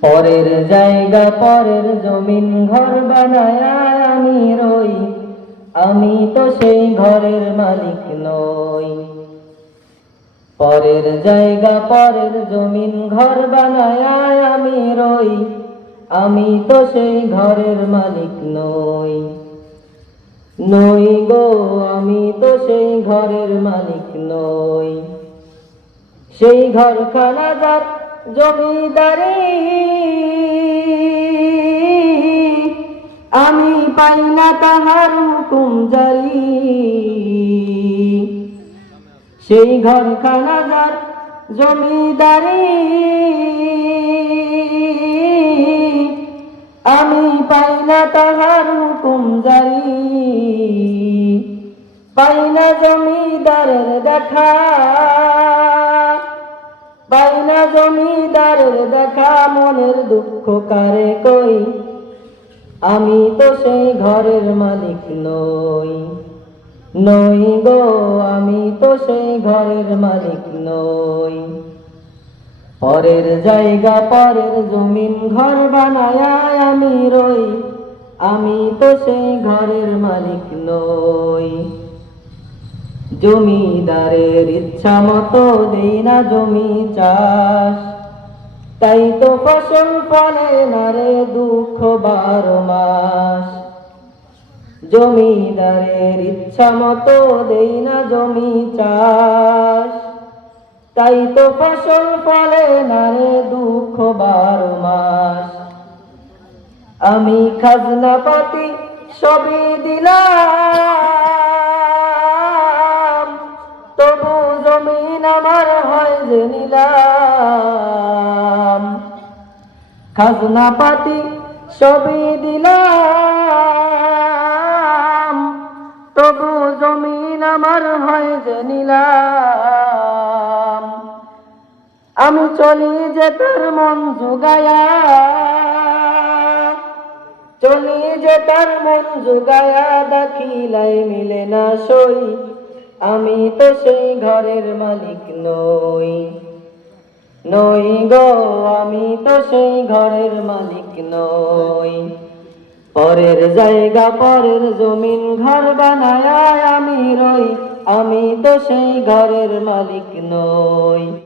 পরের জায়গা পরের জমিন ঘর বানায় আমি রই, আমি তো সেই ঘরের মালিক নই। পরের জায়গা পরের জমিন ঘর বানায় আমি রই, আমি তো সেই ঘরের মালিক নই। নই গো, আমি তো সেই ঘরের মালিক নই। সেই ঘরখানা যার জমিদারি, আমি পাই না তাহার হুকুম জারি। সেই ঘরখানা যার জমিদারি, আমি পাই না তাহার হুকুম জারি। পাই না জমিদারের দেখা, পাই না জমিদারের দেখা, মনের দুঃখ কারে কই, আমি তো সেই ঘরের মালিক নই। নই গো, আমি তো সেই ঘরের মালিক নই। পরের জায়গা পরের জমিন ঘর বানায় আমি রই, আমি তো সেই ঘরের মালিক নই। জমিদারের ইচ্ছা মতো দেই না জমি চাষ, তাই তো ফসল ফলে না রে দুঃখ 12 মাস। জমিদারের ইচ্ছা মতো দেই না জমি চাষ, তাই তো ফসল ফলে না রে দুঃখ 12 মাস। আমি খাজনা পাতি সবই দিলাম, তবু জমিন আমার হয় যে নিলাম। খাজনা পাতি সবই দিলাম, তবু জমিন আমার হয় যে নিলাম। আমি চলি যে তার মন জুগায়া, চলি যে তার মন জুগায়া, দাখিলাই মিলে না সই, আমি তো সেই ঘরের মালিক নই। নই গো, আমি তো সেই ঘরের মালিক নই। পরের জায়গা পরের জমিন ঘর বানায় আমি রই, আমি তো সেই ঘরের মালিক নই।